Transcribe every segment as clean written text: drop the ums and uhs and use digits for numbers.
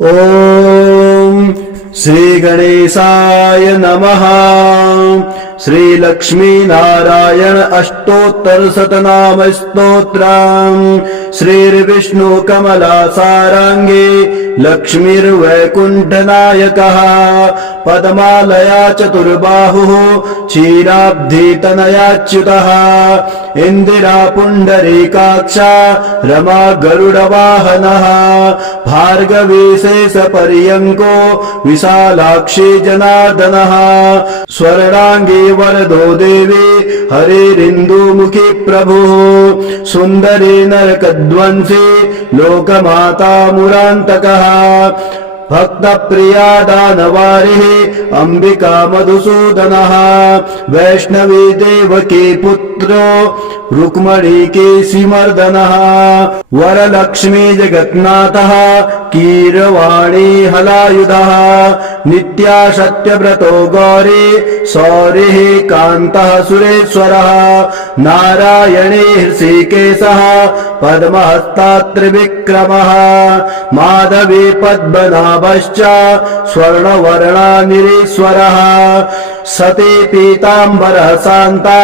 ओम श्री गणेशाय नमः। श्री लक्ष्मी नारायण अष्टोत्तर शतनाम स्तोत्रम्। श्रीर्विष्णु कमला सारांगे लक्ष्मीर्वैकुंठनायकः। पद्मालया चतुर्बाहुः क्षीराब्धि तनयाच्युतः। इंदिरा पुंडरीकाक्षा रमा गरुडवाहनः। भार्गवी शेषपर्यंको विशालाक्षी जनार्दनः। स्वर्णांगी वरदो देवी हरिरिन्दुमुखी प्रभुः। सुंदरी नरकध्वंसी लोकमाता मुरान्तकः। भक्त प्रिया दानवारिः अंबिका मधुसूदनः। वैष्णवी देवकी पुत्रो रुक्मणी केशिमर्दनः। वरलक्ष्मी जगन्नाथः कीरवाणी हलायुधः। नित्या सत्यव्रतो गौरी सौरिः कान्तः सुरेश्वरः। नारायणी हृषिकेशः पद्महस्ता त्रिविक्रमः। माधवी पद्मनाभश्च स्वर्णवर्णा निरीश्वरः। सती पीताम्बरः शान्ता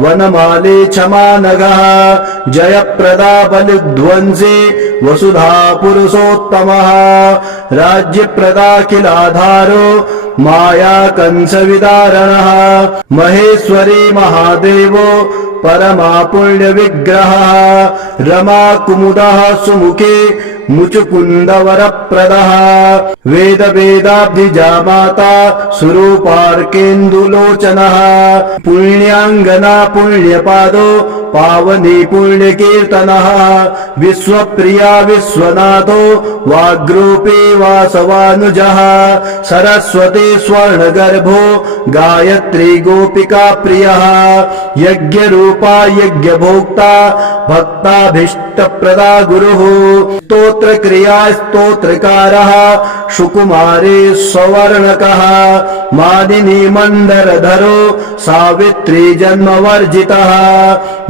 वनमाली क्षमानघः। जयप्रदा बलिध्वंसी वसुधा पुरुषोत्तमः। राज्यप्रदाखिलाधारो माया कंस विदारणः। महेश्वरी महादेवो परमा पुण्य विग्रहः। रमा कुमुदः सुमुखे मुचुकुंद वरप्रदः। वेद वेदाब्धिजा माता स्वरूपार्केन्दुलोचनः। पुण्याङ्गना पुण्यपादो पावनी पुण्यकीर्तनः। विश्वप्रिया विश्वनाथो वाग्रूपी वासवानुजः। सरस्वती स्वर्णगर्भो गायत्री गोपिका प्रियः। यज्ञरूपा यज्ञभोक्ता भक्ताभीष्टप्रदा गुरुः। स्तोत्रक्रिया स्तोत्रकारः सुकुमारी सवर्णकः। मानिनी मन्दरधरो सावित्री जन्मवर्जितः।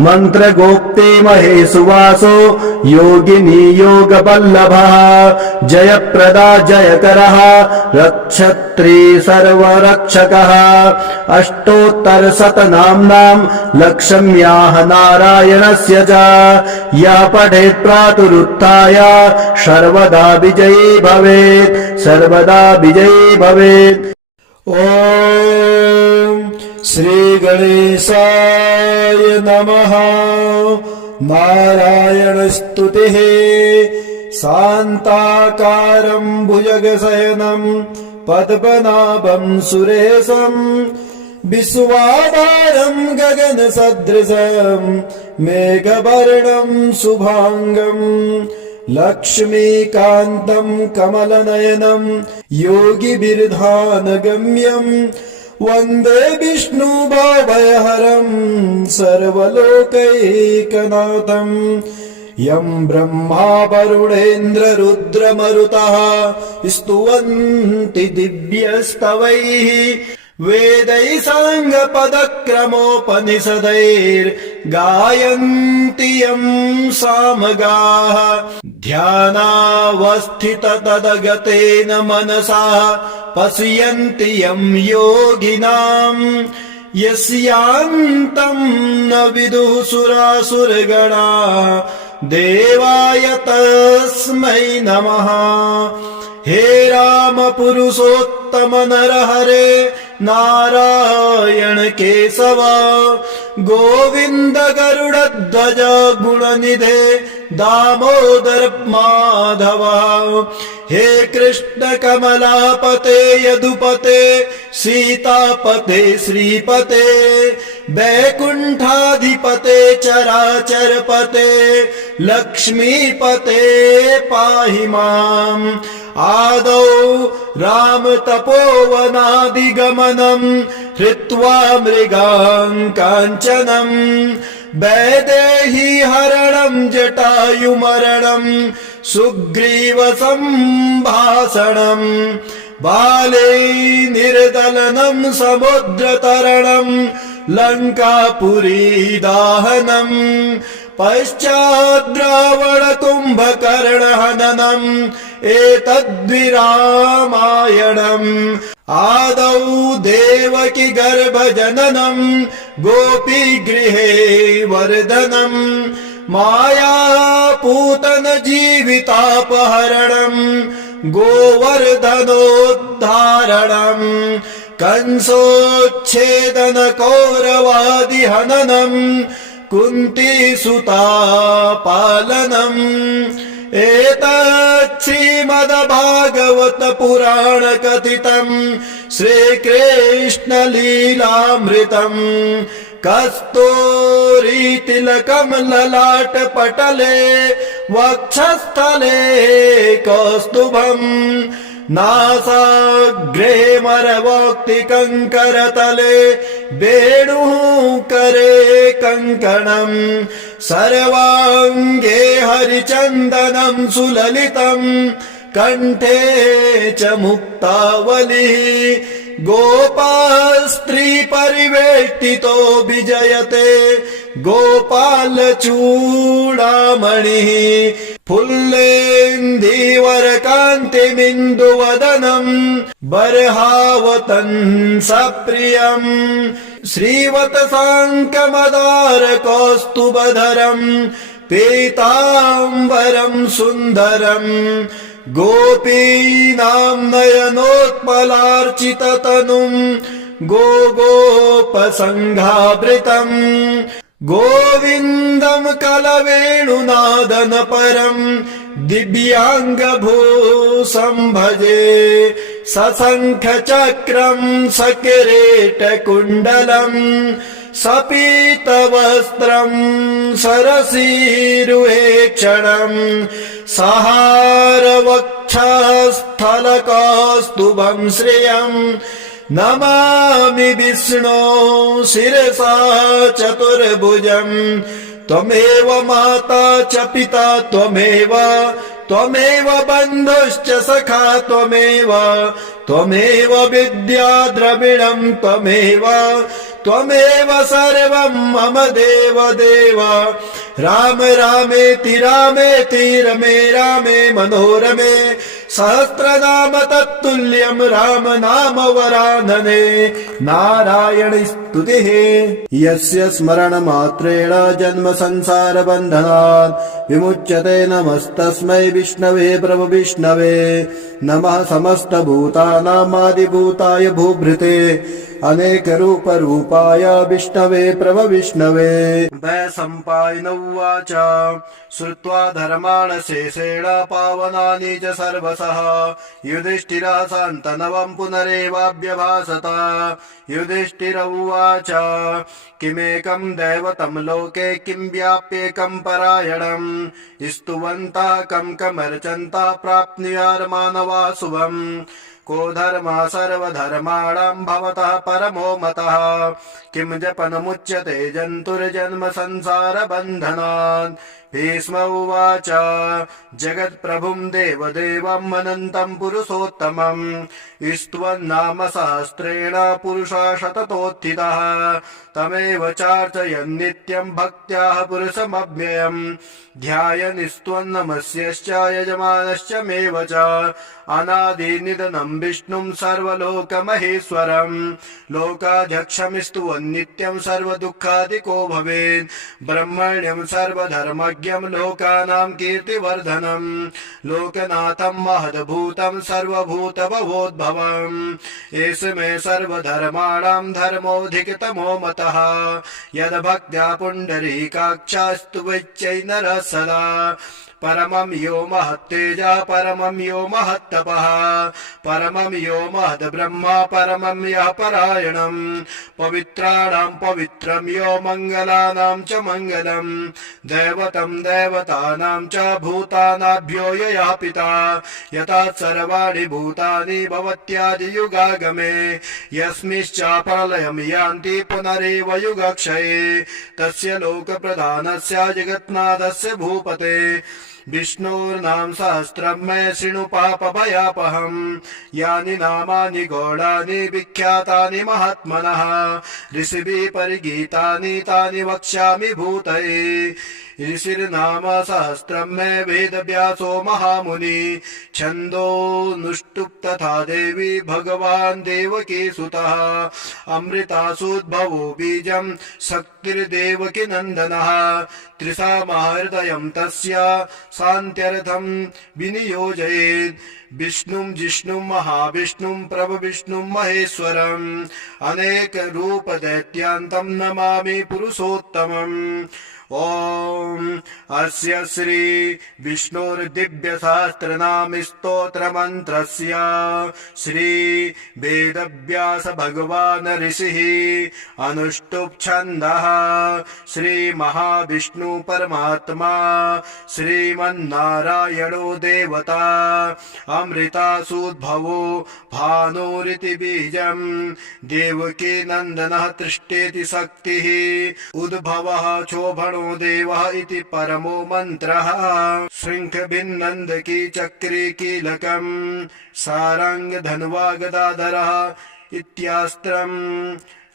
मंत्रगोप्ते महेशवासो योगिनी योगवल्लभः। जयप्रदा जयकरः रक्षत्री सर्वरक्षकः। अष्टोत्तर शतनाम्नां लक्ष्म्याः नारायणस्य च यः पठेत् प्रातरुत्थाय सर्वदा विजयी भवेत्। सर्वदा विजयी भवेत्। ओम श्री गणेशाय नमः। नारायण स्तुतिः। शान्ताकारं भुजगशयनं पद्मनाभं सुरेशं। विश्वाधारं गगनसदृशं मेघवर्णं शुभांगं। लक्ष्मीकान्तं कमलनयनं योगिभिर्ध्यानगम्यं। वन्दे विष्णुभवभयहरं सर्वलोकैकनाथं। यं ब्रह्मा वरुणेन्द्ररुद्रमरुतः स्तुवन्ति दिव्यस्तवैः। वेदैः साङ्गपदक्रमोपनिषदैर्गायन्ति यं सामगाः। ध्यानावस्थिततदगतेन मनसा पश्यन्ति यं योगिनाम्। यस्यान्तं न विदुः सुरासुरगणा देवाय तस्मै नमः। हे राम पुरुषोत्तम नरहरे नारायण केशव। गोविंद गरुड़ध्वज गुणनिधे दामोदर माधव। हे कृष्ण कमलापते यदुपते सीतापते श्रीपते। वैकुंठाधिपते चराचरपते लक्ष्मीपते पाहि माम्। आदौ राम तपोवनादिगमनं हृत्वा मृगां काञ्चनं। वैदेही हरणं जटायुमरणं सुग्रीव सम्भाषणं। बाले निर्दलनं समुद्रतरणं लङ्कापुरी दाहनम्। पश्चाद् रावण कुम्भकर्ण हननम् एतद्विरामायणम् आदौ देवकी गर्भजननम् गोपीगृहे वर्धनम् मायापूतन जीवितापहरणम् गोवर्धनोद्धारणम् कंसोच्छेदन कौरवादिहननम् कुन्तीसुता पालनम् एतत् श्रीमद्भागवत पुराण कथितम् श्रीकृष्णलीलामृतम् कस्तूरीतिलकम् ललाटपटले वक्षस्थले कौस्तुभम् नासाग्रे मरवोक्तिकङ्करतले वेणुः करे कङ्कणम् सर्वाङ्गे हरिचन्दनम् सुललितम् कण्ठे च मुक्तावलिः गोपालस्त्री परिवेष्टितो विजयते गोपालचूडामणिः फुल्लेन्दीवरकान्तिमिन्दुवदनम् बर्हावतन् सप्रियम् श्रीवत्साङ्कमदार कौस्तुभधरम् पीताम्बरम् सुन्दरम् गोपीनाम् नयनोत्पलार्चिततनुम् गोपसङ्घावृतम् गोविन्दम् कलवेणुनादन परम् दिव्याङ्गभूषम् भजे सशङ्खचक्रम् सकिरीटकुण्डलम् सपीतवस्त्रम् सरसीरुहेक्षणम् सहारवक्षस्थलकौस्तुभम् श्रियम् नमामि विष्णो शिरसा चतुर्भुजम् त्वमेव माता च पिता त्वमेव बन्धुश्च सखा त्वमेव विद्या द्रविणम् त्वमेव सर्वम् मम देव राम रामेति रमे रामे मनोरमे सहस्रनाम तत्तुल्यम् राम नाम वरानने नारायण स्तुतिः यस्य स्मरणमात्रेण जन्म संसार बन्धनात् विमुच्यते नमस्तस्मै विष्णवे प्रभु विष्णवे नमः समस्तभूतानामादिभूताय भूभृते अनेक रूप रूपाय विष्णवे प्रभु विष्णवे वैशम्पायन उवाच श्रुत्वा धर्मान् शेषेण पावनानि च सर्वशः युधिष्ठिरः शान्तनवम् पुनरेवाभ्यभाषत युधिष्ठिर उवाच किमेकम् दैवतम् लोके किं व्याप्येकम् परायणम् स्तुवन्तः कमर्चन्तः प्राप्नुयार्मानवा शुभम् को धर्मः सर्वधर्माणाम् भवतः परमो मतः किं जपनमुच्यते जन्तुर्जन्म संसार बन्धनात् भीष्म उवाच जगत्प्रभुम् देवदेवम् अनन्तम् पुरुषोत्तमम् स्तुवन्नाम सहस्रेण पुरुषः शततोत्थितः तमेव चार्चयन् नित्यम् भक्त्याः पुरुषमव्ययम् ध्यायन् स्तुवन्नमस्यश्च यजमानश्च मेव च अनादिनिधनम् विष्णुम् सर्वलोकमहेश्वरम् लोकाध्यक्षम् स्तुवन् नित्यम् सर्वदुःखादिको भवेत् ब्रह्मण्यम् सर्वधर्मज्ञम् लोकानाम् कीर्तिवर्धनम् लोकनाथम् महद्भूतम् सर्वभूतभवोद्भवम् एष मे सर्वधर्माणाम् धर्मोऽधिकतमो मतः यद्भक्त्या पुण्डरीकाक्षास्तु वैच्चै नरः सदा परमं यो महत्तेजः परमं यो महत्तपः परमं यो महद्ब्रह्मा परमं यः परायणम् पवित्राणां पवित्रं यो मङ्गलानां च मङ्गलम् दैवतं दैवतानां च भूतानाभ्यो यः पिता यथा सर्वाणि भूतानि भवत्यादियुगागमे यस्मिश्च प्रलयं यान्ति पुनरेव युगक्षये तस्य लोकप्रधानस्य जगन्नाथस्य भूपते विष्णोर्नाम सहस्रम् मे शृणु पापभयापहम् यानि नामानि गौणानि विख्यातानि महात्मनः ऋषिभिः परिगीतानि तानि वक्ष्यामि भूतये ऋषिर्नाम सहस्रम मे वेदव्यासो महामुनि छन्दोनुष्टुप् तथा देवी भगवान् देवकी सुतः अमृतासूद्भवो बीजं शक्तिर्देवकी नन्दनः त्रिसामहृदयं तस्य शान्त्यर्थं विनियोजयेत् विष्णुं जिष्णुं महाविष्णुं प्रभविष्णुं महेश्वरम् अनेकरूपदैत्यान्तं नमामि पुरुषोत्तमम् ॐ अस्य श्री विष्णुर्दिव्यसहस्रनाम स्तोत्रमन्त्रस्य श्री वेदव्यास भगवान् ऋषिः अनुष्टुप् छन्दः श्री महाविष्णु परमात्मा श्रीमन्नारायणो देवता अमृतासूद्भवो भानुरिति बीजं देवकी नन्दनः तृष्टेति शक्तिः उद्भवः क्षोभणो देवः इति परमो मन्त्रः शृङ्खभिन्नन्दकी चक्री कीलकम् सारङ्ग धन्वा गदाधरः इत्यास्त्रम्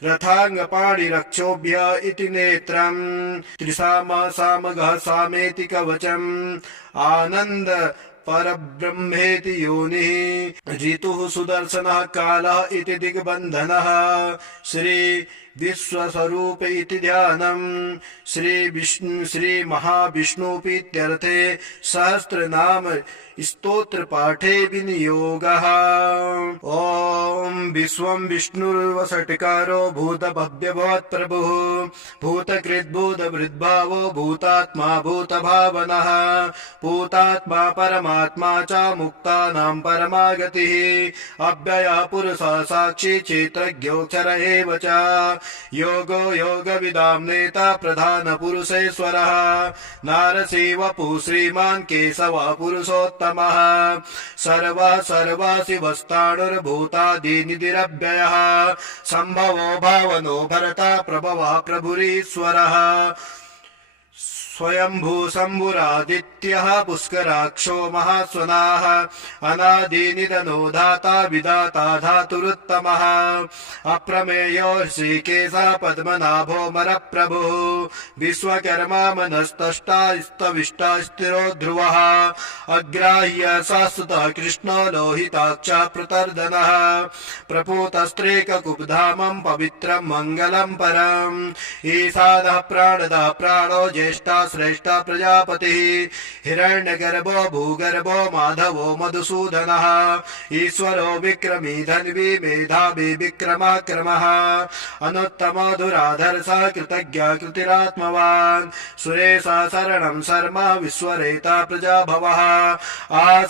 रथाङ्गपाणिरक्षोभ्य इति नेत्रम् त्रिसामा सामगः सामेति कवचम् आनन्द परब्रह्मेति योनिः ऋतुः सुदर्शनः कालः इति दिग्बन्धनः श्री विश्वस्वरूप इति ध्यानम् श्री महाविष्णुपीत्यर्थे सहस्रनाम स्तोत्र पाठे विनियोगः ॐ विश्वं विष्णुर्वषट्कारो भूतभव्यभवत्प्रभुः भूतकृद्भूतभृद्भावो भूतात्मा भूतभावनः भूतात्मा परमात्मा च मुक्तानां परमागतिः अव्ययः पुरुषः साक्षी क्षेत्रज्ञोऽक्षर एव च योगो योगविदां नेता प्रधान पुरुषेश्वरः नारसिंहवपुः श्रीमान् केशवः पुरुषोत्तमः सर्वः सर्वाशिवस्ताणुर्भूतादिनिधिरव्ययः सम्भवो भावनो भरता प्रभवः प्रभुरीश्वरः स्वयंभू शम्भुरादित्यः पुष्कराक्षो महास्वनाः अनादिनिधनो धाता विधाता धातुरुत्तमः अप्रमेयो ऋषिकेशः पद्मनाभो मरप्रभुः विश्वकर्मा मनस्तष्टा स्तविष्टा स्थिरो ध्रुवः अग्राह्य शाश्वतः कृष्णो लोहिताक्षः प्रतर्दनः प्रपूतस्त्रेककुब्धामं पवित्रं मङ्गलं परम् ईशानः प्राणदः प्राणो ज्येष्ठः श्रेष्ठः प्रजापतिः हिरण्यगर्भो भूगर्भो माधवो मधुसूदनः ईश्वरो विक्रमी धन्वी मेधावी विक्रमाक्रमः अनुत्तमो दुराधर्षः कृतज्ञः कृतिरात्मवान् सुरेशः शरणं शर्मा विश्वरेता प्रजाभवः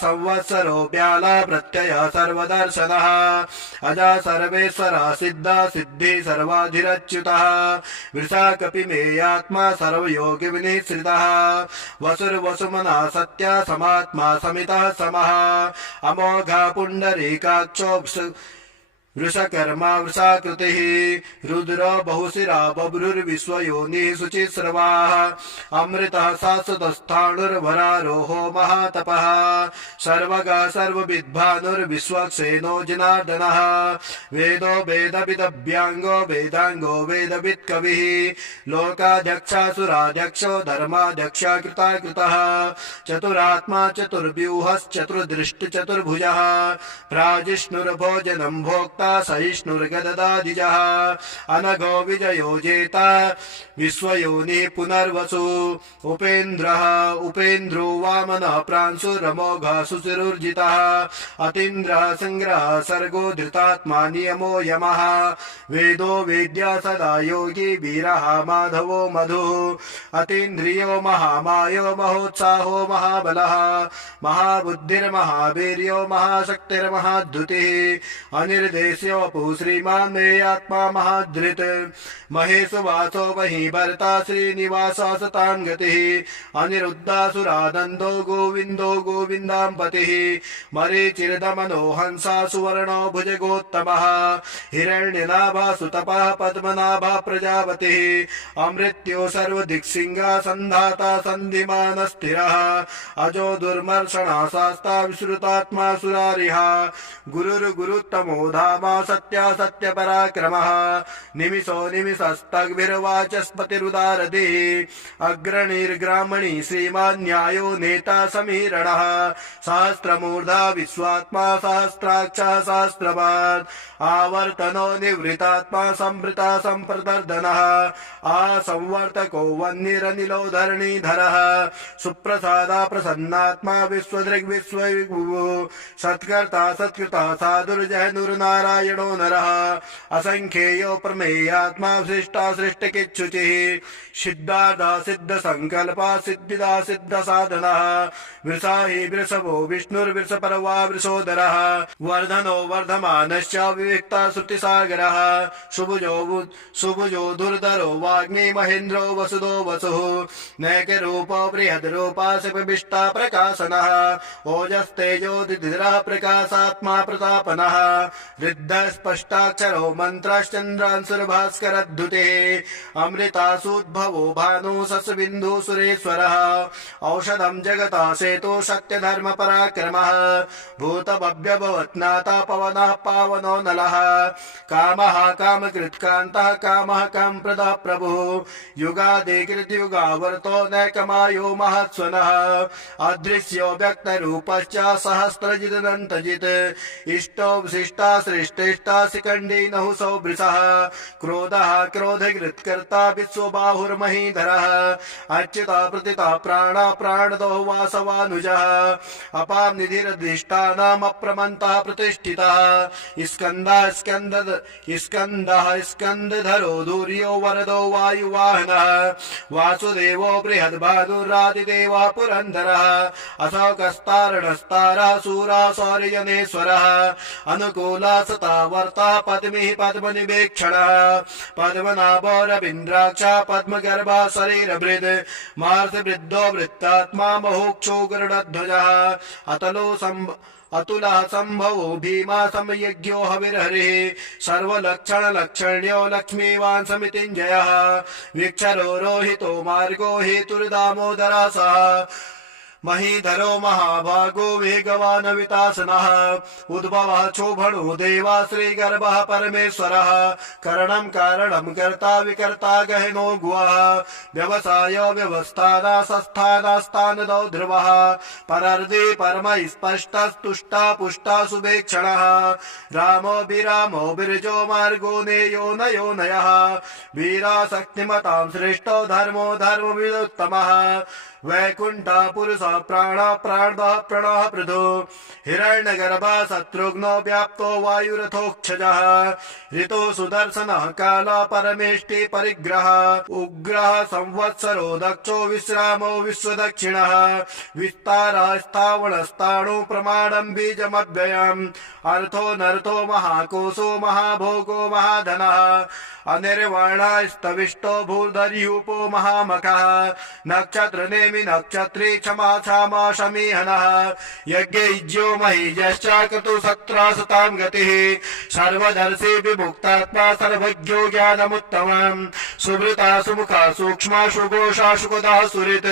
संवत्सरो व्याला प्रत्ययः सर्वदर्शनः अजा सर्वेश्वरः सिद्धा सिद्धि सर्वाधिरच्युतः वृषा कपिमेयात्मा सर्वयोगिविनिः श्रितः वसुर्वसुमना सत्या समात्मा समितः समः अमोघा पुण्डरीकाक्षो वृषकर्मा वृषाकृतिः रुद्रो बहुशिरा बभ्रुर्विश्वयोनिः शुचिस्रवाः अमृतः शाश्वतस्थाणुर्वरारोहो महातपः सर्वगा सर्वविद्भानुर्विश्वक्सेनो जनार्दनः वेदो वेदविदभ्याङ्गो वेदाङ्गो वेदवित्कविः लोकाध्यक्षासुराध्यक्षो धर्माध्यक्षा कृताकृतः चतुरात्मा चतुर्व्यूहश्चतुर्दृष्टिचतुर्भुजः प्राजिष्णुर्भोजनं भोक्ता सहिष्णुर्गददादिजः अनघो विजयो जेता विश्वयोनिः पुनर्वसु उपेन्द्रः उपेन्द्रो वामनः प्रांशुरमोघः सुचिरुर्जितः अतीन्द्रः संग्रहः सर्गो धृतात्मा नियमो यमः वेदो वेद्या सदा योगी वीरः माधवो मधुः अतीन्द्रियो महामायो महोत्साहो महाबलः महाबुद्धिर्महावीर्यो महाशक्तिर्महाद्युतिः अनिर्देश्यो वपु श्रीमान् मे आत्मा महाधृत् महेशवासो वही भर्ता श्रीनिवासः सतां गतिः अनिरुद्धासुरानन्दो गोविन्दो गोविन्दाम्पतिः मरीचिर्दमनो हंसा सुवर्णो भुजगोत्तमः हिरण्यनाभा सुतपः पद्मनाभा प्रजापतिः अमृत्यो सर्वदिक्सिंहा सन्धाता सन्धिमानस्थिरः अजो दुर्मर्षणा शास्ता विश्रुतात्मा सुरारिः गुरुर्गुरुत्तमो धाम सत्यात्मा सत्य पराक्रमः निमिषो निमिषस्तग्भिर्वाचस्पतिरुदारतिः अग्रणीर्ग्रामणी श्रीमान् न्यायो नेता समीरणः सहस्रमूर्धा विश्वात्मा सहस्राक्षः सहस्रपात् आवर्तनो निवृतात्मा संवृता संप्रदर्दनः आसंवर्तको वह्निरनिलो धरणीधरः सुप्रसादा प्रसन्नात्मा विश्वदृग्विश्वविभुः सत्कर्ता सत्कृता साधुर्जयनुर्नारायणो नरः असंख्येयो प्रमेयात्मा विशिष्टा सृष्टिकिच्छुचिः सिद्धार्था सिद्धसंकल्पा सिद्धिदा सिद्धसाधनः वृषाहि वृषभो विष्णुर्वृषपर्वा वृषोदरः वर्धनो वर्धमानश्च विविक्ता श्रुतिसागरः सुभुजो दुर्धरो वाग्मी महेन्द्रो वसुदो वसुः नैकरूपो बृहद्रूपा शिवविष्टा प्रकाशनः ओजस्तेजो दिधिरः प्रकाशात्मा प्रतापनः ऋद्धस्पष्टाक्षरो मन्त्रश्चन्द्रांशुर्भास्करद्युतिः अमृतासूद्भवो भानु शशबिन्दु सुरेश्वरः औषधं जगता सेतो सत्यधर्म पराक्रमः भूतभव्यभवत्नाथा पवनः पावनो नलः कामः कामकृत्कान्तः कामः कामप्रदः प्रभुः युगादिकृतयुगावर्तो नैकमायो महत्स्वनः अदृश्यो व्यक्तरूपश्च सहस्रजिदनन्तजित् इष्टो विशिष्टा सृष्टिष्टा शिखण्डी नहुसो वृषः क्रोधः क्रोधकृत्कर्ता विश्वबाहुर्महीधरः अच्युता प्रतिता प्राणा प्राणदो वासवानुजः अपां निधिरधिष्ठानमप्रमन्तः प्रतिष्ठितः स्कन्दः स्कन्दधरो दूर्यो वरदो वायुवाहनः वासुदेवो बृहद्भानुरादिदेवः पुरन्दरः अशोकस्तारणस्तारः शूरः शौर्यजनेश्वरः अनुकूला सता वर्ता पद्मिः पद्मनिवेक्षणः पद्मनाभो रवीन्द्राक्षः पद्मगर्भः शरीरभृद् मार्सवृद्धो वृत्तात्मा महोक्षो गरुडध्वजः अतुलः संभवो भीमा समयज्ञो हविर्हरिः सर्वलक्षणलक्षण्यो लक्ष्मीवान् समितिञ्जयः विक्षरो रोहितो मार्गो हेतुर्दामोदरः सः महीधरो महाभागो वेगवान् वितासनः उद्भवः क्षोभणो देवा श्रीगर्भः परमेश्वरः करणं कारणं कर्ता विकर्ता गहनो गुवः व्यवसाय व्यवस्थाना संस्थानास्तानदो ध्रुवः परर्दे परमः स्पष्टस्तुष्टा पुष्टा सुभेक्षणः रामो विरामो मार्गो नेयो नयो नयः वीरा शक्तिमतां श्रेष्ठो धर्मो धर्मविदुत्तमः वैकुंठा पुरुषा प्राणा प्राणः प्रणः पृथु हिरण्यगर्भा शत्रुघ्नो व्याप्तो वायुरथोक्षजः ऋतो सुदर्शनः काला परमेष्टि परिग्रह उग्रः संवत्सरो दक्षो विश्रामो विश्वदक्षिणः विस्तारः स्थावणस्ताणु प्रमाणं बीजमव्ययम् अर्थो नर्थो महाकोशो महाभोगो महाधनः अनिर्वाणास्तविष्टो भूर्धर्यूपो महामखः नक्षत्रनेमि नक्षत्री क्षमा क्षमा शमीहनः यज्ञैज्यो महीजश्च क्रतुसत्रासतां गतिः सर्वदर्शी विमुक्तात्मा सर्वज्ञो ज्ञानमुत्तमम् सुवृता सुमुखा सूक्ष्मा सुघोषा सुखदः सुहृत्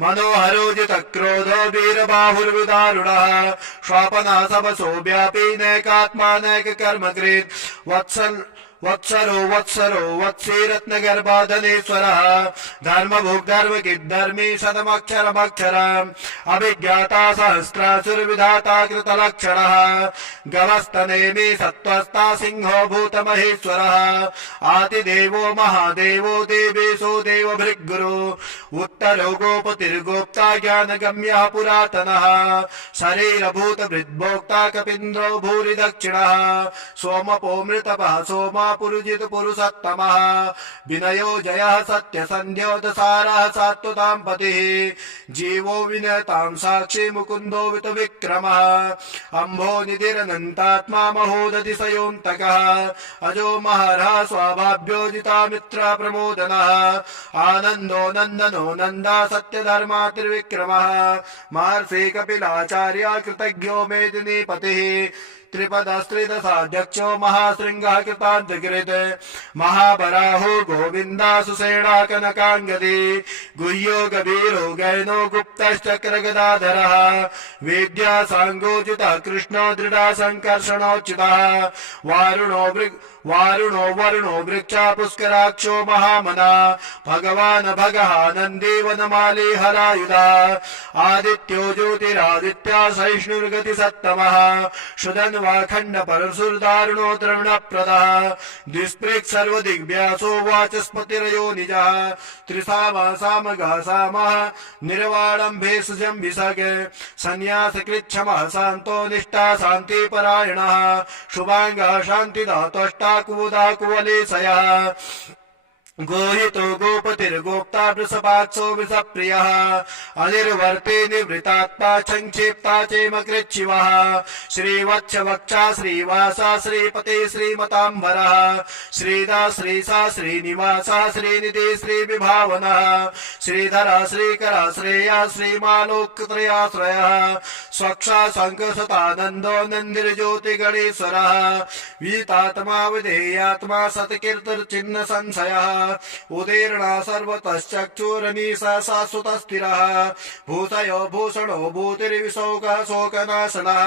मनोहरो जितक्रोधो वीरबाहुर्विदारुणः स्वापना सबसो व्यापी नैकात्मा नैककर्मकृत् वत्सरो वत्सी रत्नगर्भाधनेश्वरः धर्मभुक् धर्मकिद्धर्मी शतमक्षरमक्षरम् अभिज्ञाता सहस्रासुरविधाता कृतलक्षणः गवस्तनेमि सत्त्वस्ता सिंहो भूतमहेश्वरः आतिदेवो महादेवो देवेशो देवभृग्गुरो उत्तरो गोपतिर्गोप्ता ज्ञानगम्यः पुरातनः शरीरभूतभृद्भोक्ता कपीन्द्रो भूरि दक्षिणः सोमपोमृतपः सोमा पुरुजित पुरुषोत्तमः विनयो जयः सत्यसन्ध्यो दसारः सात्वतां पतिः जीवो विनतां साक्षी मुकुन्दो वितविक्रमः अम्भो निधिरनन्तात्मा महोदधिशयोऽन्तकः अजो महरः स्वाभाभ्योजिता मित्रा प्रमोदनः आनन्दो नन्दनो नन्दा सत्यधर्मा त्रिविक्रमः महर्षि कपिलाचार्य कृतज्ञो मेदिनीपतिः त्रिपदस्त्रिदशाध्यक्षो महाशृङ्गः कृतान्तकृत् महाबराहो गोविन्दासुसेना कनकाङ्गदी गुह्यो गभीरो गैनो गुप्तश्चक्रगदाधरः वेद्या साङ्गोचितः कृष्णो दृढा सङ्कर्षणोच्युतः वारुणो वरुणो वृक्षा पुष्कराक्षो महामना भगवान् भगः नन्दीवनमाली हरायुधा आदित्यो ज्योतिरादित्या सहिष्णुर्गति सत्तमः शुधन्वाखण्ड परशुर्दारुणो द्रवणप्रदः द्विस्पृक् सर्वदिग्व्यासो वाचस्पतिरयो निजः त्रिसामः सामः निर्वाणम्भे सुजम्बिषग् सन्न्यासकृच्छमः शान्तो निष्ठा शान्तिपरायणः शुभाङ्गः शान्तिदातष्टा कुमुदा कुवलेशयः गोहितो गोपतिर्गोप्ता वृषभाक्षो वृषप्रियः अनिर्वर्ते निवृतात्मा संक्षिप्ता चेमकृच्छिवः श्रीवत्सवक्षा श्रीवासा श्रीपते श्रीमताम्बरः श्रीदा श्रीसा श्रीनिवासः श्रीनिधि श्रीविभावनः श्रीधरा श्रीकरा श्रेया श्रीमालोकत्रयाश्रयः स्वक्षा शङ्खसतानन्दो नन्दिर्ज्योतिगणेश्वरः विजितात्मा विधेयात्मा सत्कीर्तिर्चिह्न संशयः उदीर्णा सर्वतश्चक्षुरनीशा शाश्वतस्थिरः भूषयो भूषणो भूतिर्विशोकः शोकनाशनः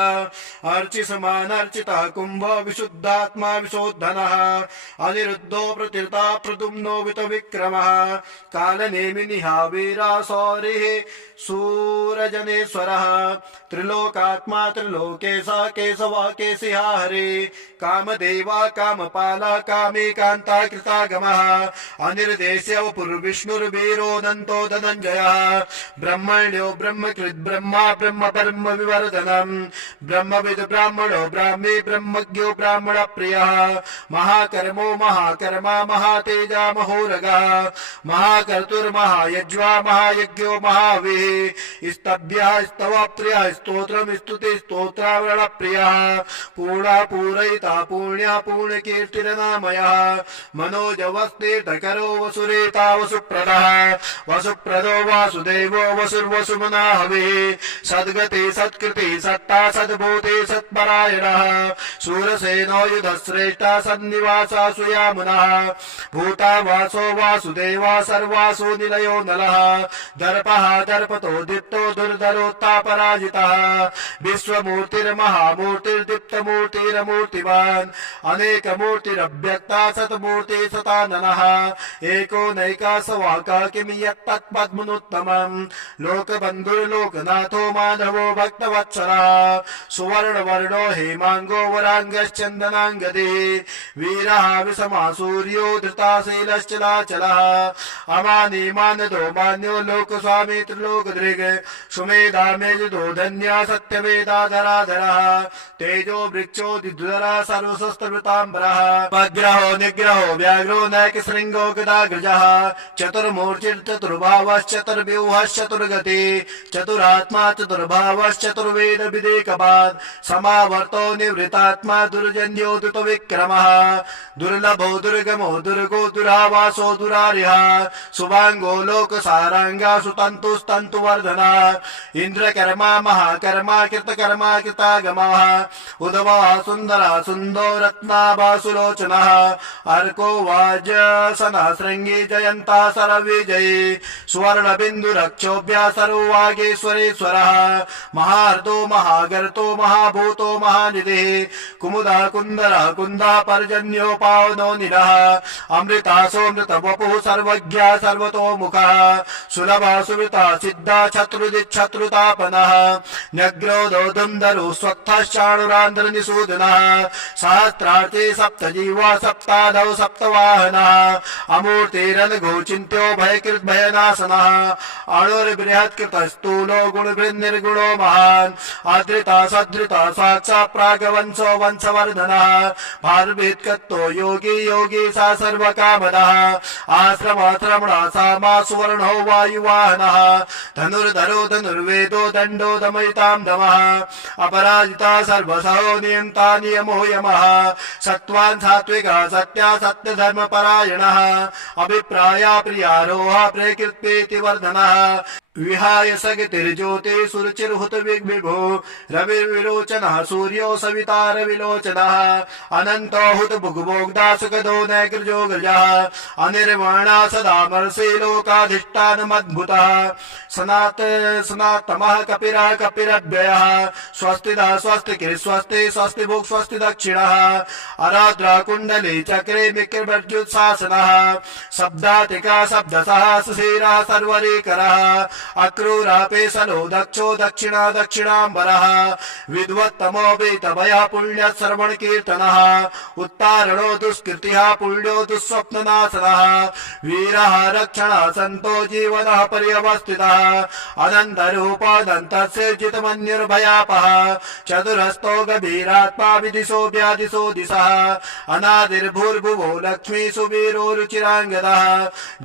अर्चिसमानर्चितः कुम्भो विशुद्धात्मा विशोद्धनः अनिरुद्धो प्रतिर्ता प्रद्युम्नो वितविक्रमः कालनेमिनिः वीरासौरिः सूरजनेश्वरः त्रिलोकात्मा त्रिलोकेशः केशवः केशिहा हरे कामदेवा कामपाला कामेकान्ता कृतागमः अनिर्देश्य पुरुर्विष्णुर्वीरोऽनन्तो धनञ्जयः ब्रह्मण्यो ब्रह्मकृत् ब्रह्मा ब्रह्म ब्रह्म विवर्धनम् ब्रह्मविद् ब्राह्मणो ब्राह्मी ब्रह्मज्ञो ब्राह्मण प्रियः महाकर्मो महाकर्मा महातेजा महोरगः महाकर्तुर्महायज्वा महायज्ञो महावीः स्तभ्यः स्तवप्रियः स्तोत्रम् स्तुति स्तोत्रावरण प्रियः पूर्णा पूरयिता पुण्या पूर्णकीर्तिरनामयः मनोजवस्तीर्थकरो वसुरेता वसुप्रदः वसुप्रदो वासुदेवो वसुर्वसुमना हविः सद्गति सत्कृति सत्ता सद्भूति सत्परायणः शूरसेनो युधश्रेष्ठा सन्निवासा सुयामुनः भूता वासो वासुदेवा सर्वासु निलयो नलः दर्पः दर्पतो दीप्तो दुर्धरोत्तापराजितः विश्वमूर्तिर्महामूर्तिर्दीप्तमूर्तिरमूर्तिवान् अनेकमूर्तिरव्यक्ता सतमूर्ति सताननः एको नैकासवाकः किं यत्तत्पद्मनुत्तमम् लोकबन्धुर्लोकनाथो माधवो भक्तवत्सलः सुवर्णवर्णो हेमाङ्गो वराङ्गश्चन्दनाङ्गदिः वीरः विषमा सूर्यो धृताशीलश्चलाचलः अमानी मानदो मान्यो लोकस्वामी त्रिलोकदृग् सुमेधा मेजुदो धन्या सत्यवेदाधराधरः तेजो वृक्षो दिद्वरः सर्वशस्त्रवृताम्बरः उपग्रहो निग्रहो व्याघ्रो नैकशृङ्गो गदाग्रजः चतुर्मूर्तिर्चतुर्भावश्चतुर्व्यूहश्चतुर्गति चतुरात्मा चतुर्भावश्चतुर्वेद विदेकपात् समावर्तो निवृतात्मा दुर्जन्यो दुतविक्रमः दुर्लभो दुर्गमो दुर्गो दुरावासो दुरारिः शुभाङ्गो लोकसाराङ्गा सुतन्तुस्तन्तुवर्धनः इन्द्रकर्मा महाकर्मा कृतकर्मा कृतागमः उदवः सुन्दरः सुन्दो रत्नाभासुलोचनः अर्को वाजसनः शृङ्गी जयन्ता सरविजयी सुवर्णबिन्दुरक्षोभ्यः सर्ववागेश्वरेश्वरः महार्दो महागर्तो महाभूतो महानिधिः कुमुदः कुन्दरः कुन्दः पर्जन्योपावनो निरः अमृतासोऽमृतवपुः सर्वज्ञः सर्वतोमुखः सुलभः सुवृता सिद्धा शत्रुदिच्छत्रुतापनः न्यग्रोधो धुन्धरो स्वत्थश्चाणुरान्ध्रनिषूदनः सहस्रार्थे सप्तजीवा सप्तादौ सप्तवाहनः अमूर्तिरनघो चिन्त्यो भयकृत् भयनाशनः अणुर्बृहत्कृतस्थूलो गुणभृन्निर्गुणो महान् आदृता सदृता साक्षात् प्रागवंशो वंशवर्धनः भारभीत्कत्तो योगी योगी सा सर्वकामदः आश्रमाश्रमणा सामा सुवर्णो वायुवाहनः धनुर्धरो धनुर्वेदो दण्डो दमयितां दमः अपराजिता सर्वसहो नियन्ता नियमो यमः सत्त्वान् सात्विकः सत्या सत्यधर्मपरायणः अभिप्राया प्रियारोह प्रकृत्येति वर्धनः विहाय सगतिर्ज्योति सुरुचिर्हुत विभो रविर्विलोचनः सूर्यो सविता रविलोचनः अनन्तो हुत भुग्भोग्धा सुखदो नैकृजो गृजः अनिर्वाणा सदा मर्षि लोकाधिष्ठानमद्भुतः सनातमः कपिरः कपिरव्ययः स्वस्तिदः स्वस्तिकिः स्वस्ति स्वस्ति भुक् स्वस्ति दक्षिणः आराद्रा कुण्डली चक्रे विक्रमर्जुत्सासनः शब्दातिका शब्दसः सुशीरः सर्वरीकरः अक्रूरापेशलो दक्षो दक्षिणा दक्षिणाम्बरः विद्वत्तमो वेतभयः पुण्यः श्रवण कीर्तनः उत्तारणो दुष्कृतिः पुण्यो दुःस्वप्ननाशनः वीरः रक्षणः सन्तो जीवनः पर्यवस्थितः अनन्तरूपादन्तस्यर्जितमन्युर्भयापः चतुरस्तो गभीरात्मा विदिशो व्यादिशो दिशः अनादिर्भूर्भुवो लक्ष्मी सुवीरो रुचिराङ्गदः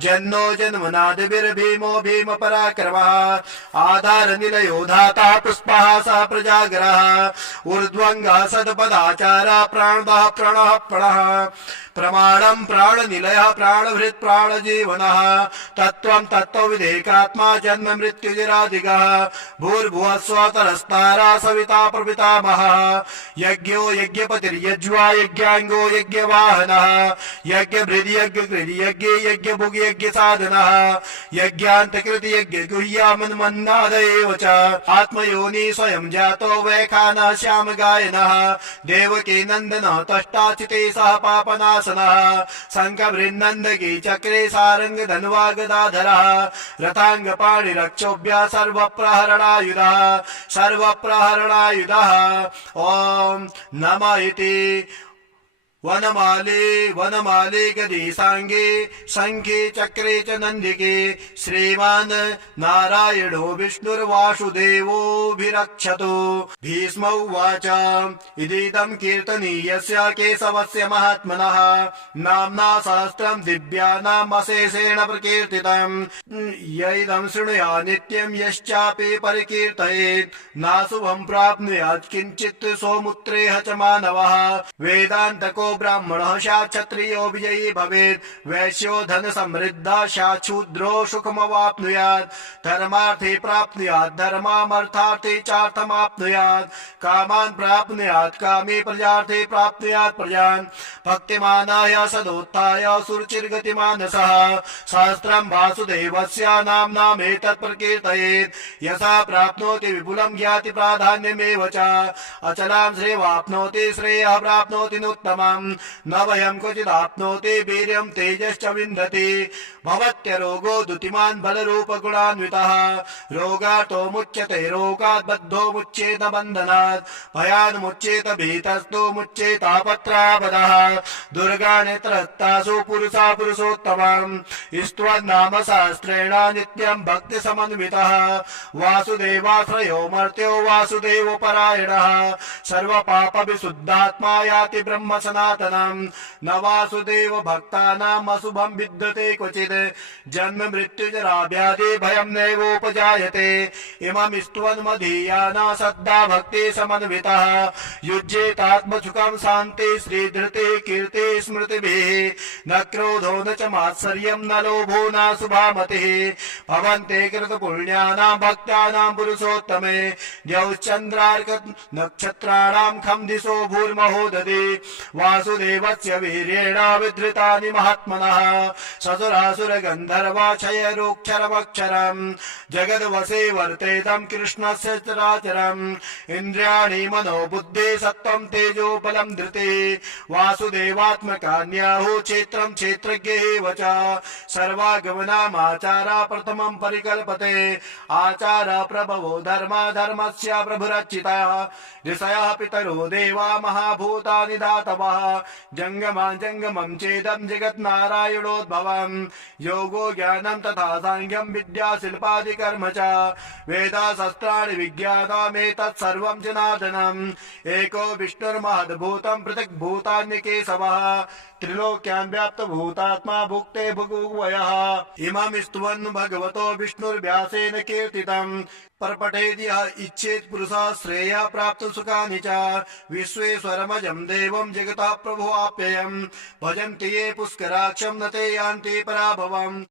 जन्नो जन्मनादिर्भीमो भीम पराक्रमः आधार निलयो धाता पुष्पः स प्रजागरः ऊर्ध्वङ्गः सदपदाचारः प्राणदः प्रणः प्रणः प्रमाणं प्राणनिलयः प्राणभृत् प्राणजीवनः तत्त्वं तत्त्वविदेकात्मा जन्म मृत्युजरादिगः भूर्भुवः स्वतरस्तारा सविता प्रपितामहः यज्ञो यज्ञपतिर्यज्वा यज्ञाङ्गो यज्ञवाहनः यज्ञभृद् यज्ञकृद् यज्ञे यज्ञभुग् यज्ञसाधनः यज्ञान्तकृति यज्ञगुह्यामन्मन्नाद एव च आत्मयोनि स्वयं जातो वैखानः श्यामगायनः देवकी नन्दनः तष्टाचिते सह पापनाश शङ्खभृन्नन्दकी चक्रे सारंग धन्वा गदाधरः रथांग पाणिरक्षोभ्यः सर्वप्रहरणायुधः ॐ नमः इति वनमाले गदी सांगे शंखे चक्रे च नंदिके श्रीमान नारायणो विष्णुर्वासुदेवोऽभिरक्षतु भीष्म उवाच इदं कीर्तनीयस्य केशवस्य महात्मनः नाम्ना सहस्रं दिव्यानाम् अशेषेण प्रकीर्तितम् यैदं शृणुया नित्यं यश्चापि परिकीर्तयेत् नाशुभं प्राप्नुयात् किञ्चित् सौमुत्रेह च मानवः वेदान्तको ब्राह्मणः स्यात् क्षत्रियो विजयी भवेत् वैश्यो धन समृद्धा स्यात् शूद्रो सुखमवाप्नुयात् धर्मार्थे प्राप्नुयात् धर्मामर्थार्थे चार्थमाप्नुयात् कामान् प्राप्नुयात् कामे प्रजार्थे प्राप्नुयात् प्रजान् भक्तिमानाय सदोत्थाय सुरुचिर्गतिमानसः सहस्रं वासुदेवस्य नाम्नामेतत् प्रकीर्तयेत् यसा प्राप्नोति विपुलं ज्ञाति प्राधान्यमेव च अचलां श्रेयवाप्नोति श्रेयः प्राप्नोति नोत्तमम् न वयं क्वचिदाप्नोति वीर्यं तेजश्च विन्दति भवत्यरोगो दुतिमान् बलरूप गुणान्वितः रोगातो मुच्यते रोगात् बद्धो मुच्येत बन्धनात् भयान् मुच्येत भीतस्तो मुच्येतापत्रापदः दुर्गाणि त्रस्तासु पुरुषा पुरुषोत्तमम् स्तुवन्नाम सहस्रेण नित्यं भक्ति समन्वितः वासुदेवाश्रयो मर्त्यो वासुदेव परायणः सर्व पाप विशुद्धात्मा याति ब्रह्म सनातनम् न वासुदेव भक्तानाम् अशुभं विद्यते क्वचित् जन्म मृत्युजरा व्याधि भयं नैवोपजायते इमं स्तुवन् मदीयाना सद्दा भक्ति समन्वितः युज्येतात्मसुखं शान्ति श्रीधृति कीर्ति स्मृतिभिः न क्रोधो न च मात्सर्यं न लोभो न शुभामतिः भवन्ते कृतपुण्यानां भक्तानां पुरुषोत्तमे द्यौश्चन्द्रार्क नक्षत्राणां खं दिशो भूर्महो ददे वासुदेवस्य वीर्येण विधृतानि महात्मनः ससुरासुर गन्धर्वा क्षयरोक्षरमक्षरम् जगद्वसे वर्तेतं कृष्णस्य चराचरम् इन्द्रियाणि मनो बुद्धि सत्त्वं तेजो बलं धृते वासुदेवात्मकान्याहु क्षेत्रं क्षेत्रज्ञ एव च सर्वागमनामाचारा प्रथमं परिकल्पते आचार प्रभवो धर्मा धर्मस्य प्रभुरचितः ऋषयः पितरो देवा महाभूतानि धातवः जंगमं चेदं जगत् नारायणोद्भवम् योगो ज्ञानं तथा सांख्यं विद्या शिल्पादि कर्म च वेदा शस्त्राणि विज्ञानमेतत् सर्वं जनार्दनम् एको विष्णुर्महद्भूतं पृथक् भूतान्यकेशवः त्रिलोक्यान् व्याप्त भूतात्मा भुक्ते भुगुवयः इमं स्तुवन् भगवतो विष्णुर्व्यासेन कीर्तितम् परपठेद् यः इच्छेत् पुरुषः श्रेयः प्राप्त सुखानि च विश्वेश्वरमजं देवं जगतः प्रभुवाप्ययम् भजन्ति ये पुष्कराक्षं न ते यान्ति पराभवम्।